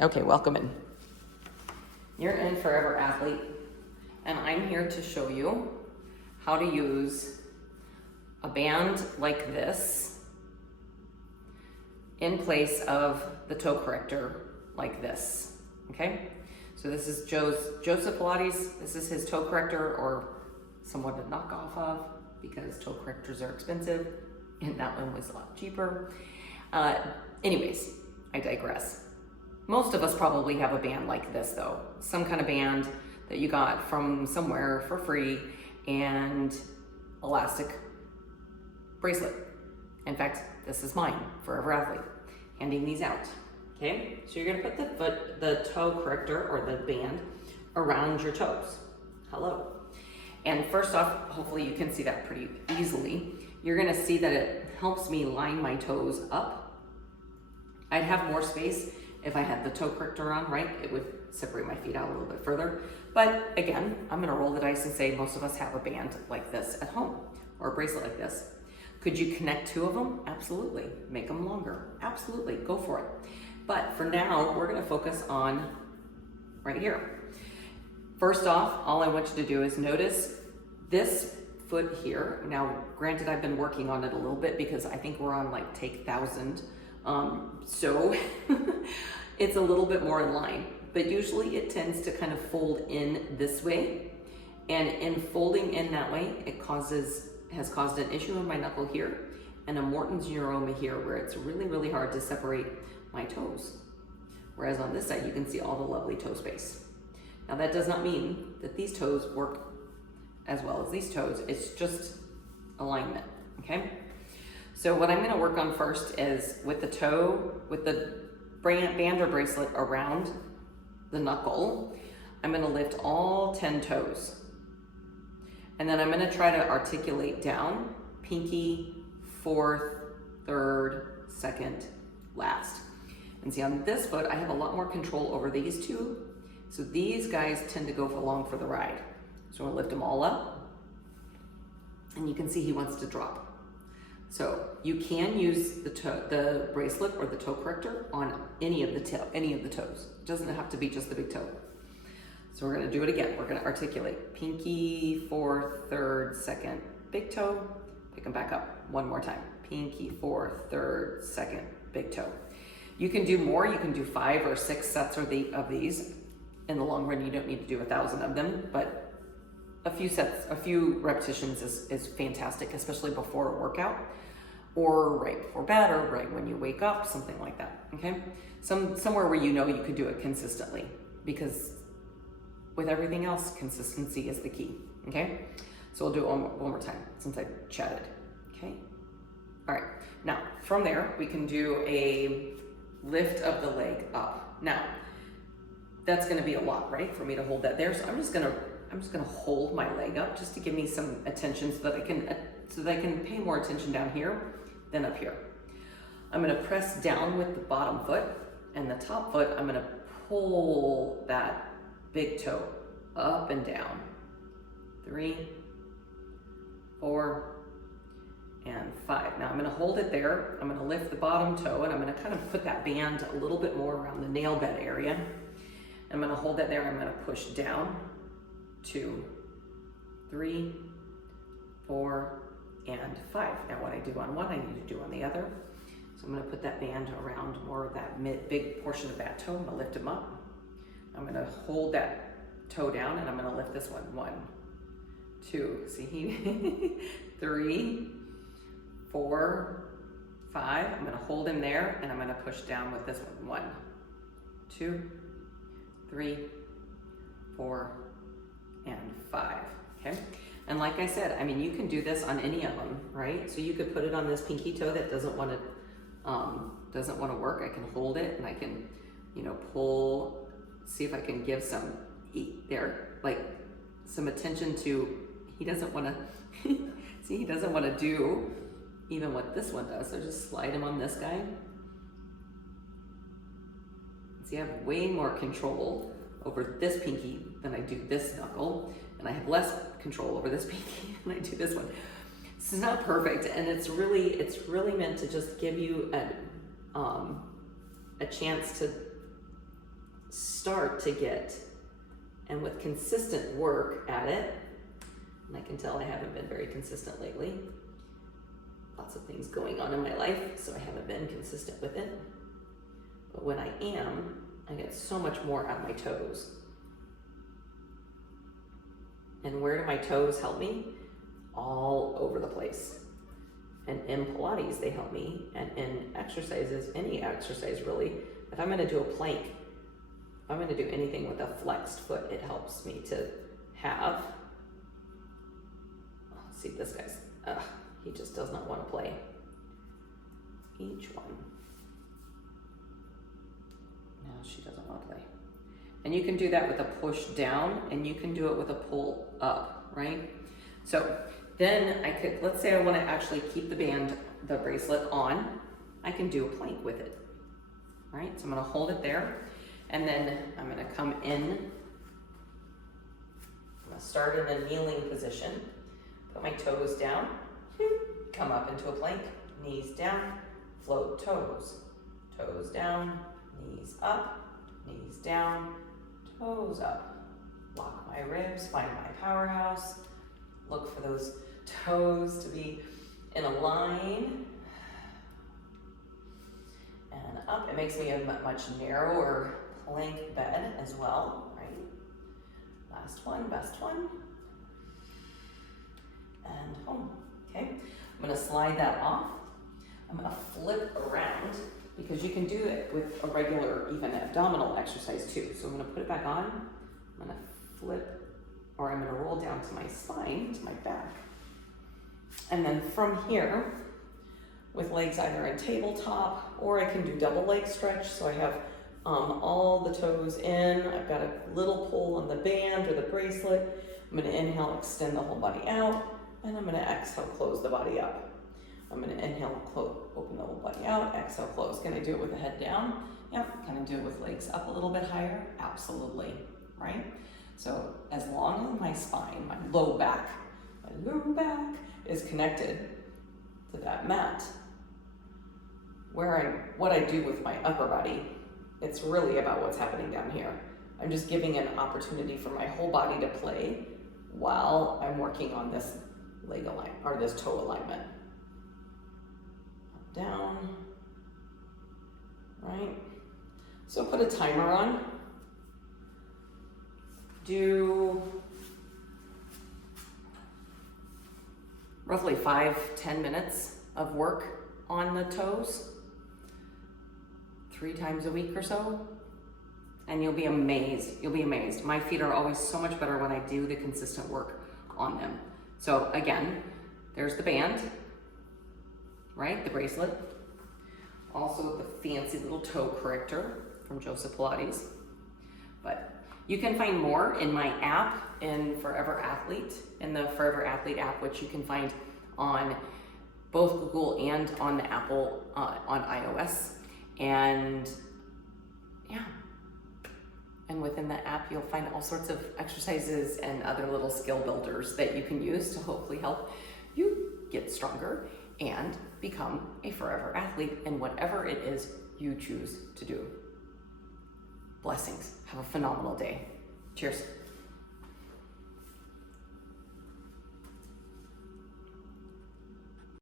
Okay, welcome in. You're in Forever Athlete, and I'm here to show you how to use a band like this in place of the toe corrector like this, okay? So this is Joseph Pilates. This is his toe corrector, or somewhat a knockoff of, because toe correctors are expensive, and that one was a lot cheaper. Anyways, I digress. Most of us probably have a band like this though. Some kind of band that you got from somewhere for free, and elastic bracelet. In fact, this is mine, Forever Athlete. Handing these out, okay? So you're gonna put the toe corrector or the band around your toes. Hello. And first off, hopefully you can see that pretty easily. You're gonna see that it helps me line my toes up. I'd have more space if I had the toe corrector on, right? It would separate my feet out a little bit further. But again, I'm gonna roll the dice and say most of us have a band like this at home, or a bracelet like this. Could you connect two of them? Absolutely. Make them longer. Absolutely, go for it. But for now, we're gonna focus on right here. First off, all I want you to do is notice this foot here. Now, granted, I've been working on it a little bit because I think we're on like take 1,000. So it's a little bit more in line, but usually it tends to kind of fold in this way. And in folding in that way, has caused an issue in my knuckle here and a Morton's neuroma here, where it's really, really hard to separate my toes. Whereas on this side, you can see all the lovely toe space. Now that does not mean that these toes work as well as these toes. It's just alignment, okay? So what I'm gonna work on first is with the band or bracelet around the knuckle, I'm gonna lift all 10 toes. And then I'm gonna try to articulate down, pinky, fourth, third, second, last. And see, on this foot, I have a lot more control over these two. So these guys tend to go along for the ride. So I'm gonna lift them all up. And you can see he wants to drop. So you can use the bracelet or the toe corrector on any of the toes. It doesn't have to be just the big toe. So we're gonna do it again. We're gonna articulate pinky, fourth, third, second, big toe. Pick them back up one more time. Pinky, fourth, third, second, big toe. You can do more. You can do 5 or 6 sets of these. In the long run, you don't need to do 1,000 of them, but a few repetitions is fantastic, especially before a workout, or right before bed, or right when you wake up, something like that, okay? Somewhere where you know you could do it consistently, because with everything else, consistency is the key, okay? So we'll do it one more time since I chatted, okay? All right, now from there, we can do a lift of the leg up. Now, that's gonna be a lot, right? For me to hold that there, so I'm just gonna hold my leg up just to give me some attention so that I can pay more attention down here than up here. I'm gonna press down with the bottom foot, and the top foot, I'm gonna pull that big toe up and down. 3, 4, and 5. Now I'm gonna hold it there. I'm gonna lift the bottom toe, and I'm gonna kind of put that band a little bit more around the nail bed area. I'm gonna hold that there. I'm gonna push down. 2, 3, 4, and 5. Now what I do on one, I need to do on the other. So I'm gonna put that band around more of that big portion of that toe. I'm gonna lift them up. I'm gonna hold that toe down, and I'm gonna lift this one. 1, 2, see, 3, 4, 5. I'm gonna hold him there, and I'm gonna push down with this one. 1, 2, 3, 4, and 5, okay? And like I said, I mean, you can do this on any of them, right? So you could put it on this pinky toe that doesn't want to work. I can hold it, and I can, pull, see if I can give some some attention to, he doesn't want to, see, he doesn't want to do even what this one does. So just slide him on this guy. See, I have way more control over this pinky than I do this knuckle, and I have less control over this pinky than I do this one. This is not perfect, and it's really meant to just give you a chance to start to get, and with consistent work at it, and I can tell I haven't been very consistent lately. Lots of things going on in my life, so I haven't been consistent with it. But when I am, I get so much more out of my toes. And where do my toes help me? All over the place. And in Pilates, they help me. And in exercises, any exercise really, if I'm gonna do a plank, if I'm gonna do anything with a flexed foot, it helps me to have, see this guy's, he just does not want to play. Each one. No, she doesn't want to play. And you can do that with a push down, and you can do it with a pull up, right? So then I could, let's say I want to actually keep the band, the bracelet on, I can do a plank with it, right? So I'm going to hold it there, and then I'm going to come in. I'm going to start in a kneeling position, put my toes down, come up into a plank, knees down, float toes, toes down, knees up, knees down, toes up. Lock my ribs, find my powerhouse. Look for those toes to be in a line. And up, it makes me a much narrower plank bed as well, right? Last one, best one. And home, okay? I'm gonna slide that off. I'm gonna flip around because you can do it with a regular, even abdominal exercise too. So I'm gonna put it back on. I'm gonna flip, or I'm gonna roll down to my spine, to my back. And then from here, with legs either in tabletop, or I can do double leg stretch. So I have all the toes in. I've got a little pull on the band or the bracelet. I'm gonna inhale, extend the whole body out. And I'm gonna exhale, close the body up. I'm gonna inhale, open the whole body out, exhale, close. Can I do it with the head down? Yep. Can I do it with legs up a little bit higher? Absolutely, right? So as long as my spine, my low back is connected to that mat, what I do with my upper body, it's really about what's happening down here. I'm just giving an opportunity for my whole body to play while I'm working on this leg alignment, or this toe alignment. Up, down, right? So put a timer on. Do roughly 5-10 minutes of work on the toes, 3 times a week or so, and you'll be amazed. You'll be amazed. My feet are always so much better when I do the consistent work on them. So again, there's the band, right? The bracelet. Also the fancy little toe corrector from Joseph Pilates. But you can find more in my app, in Forever Athlete, in the Forever Athlete app, which you can find on both Google and on the Apple, on iOS. And yeah. And within the app, you'll find all sorts of exercises and other little skill builders that you can use to hopefully help you get stronger and become a forever athlete in whatever it is you choose to do. Blessings. Have a phenomenal day. Cheers.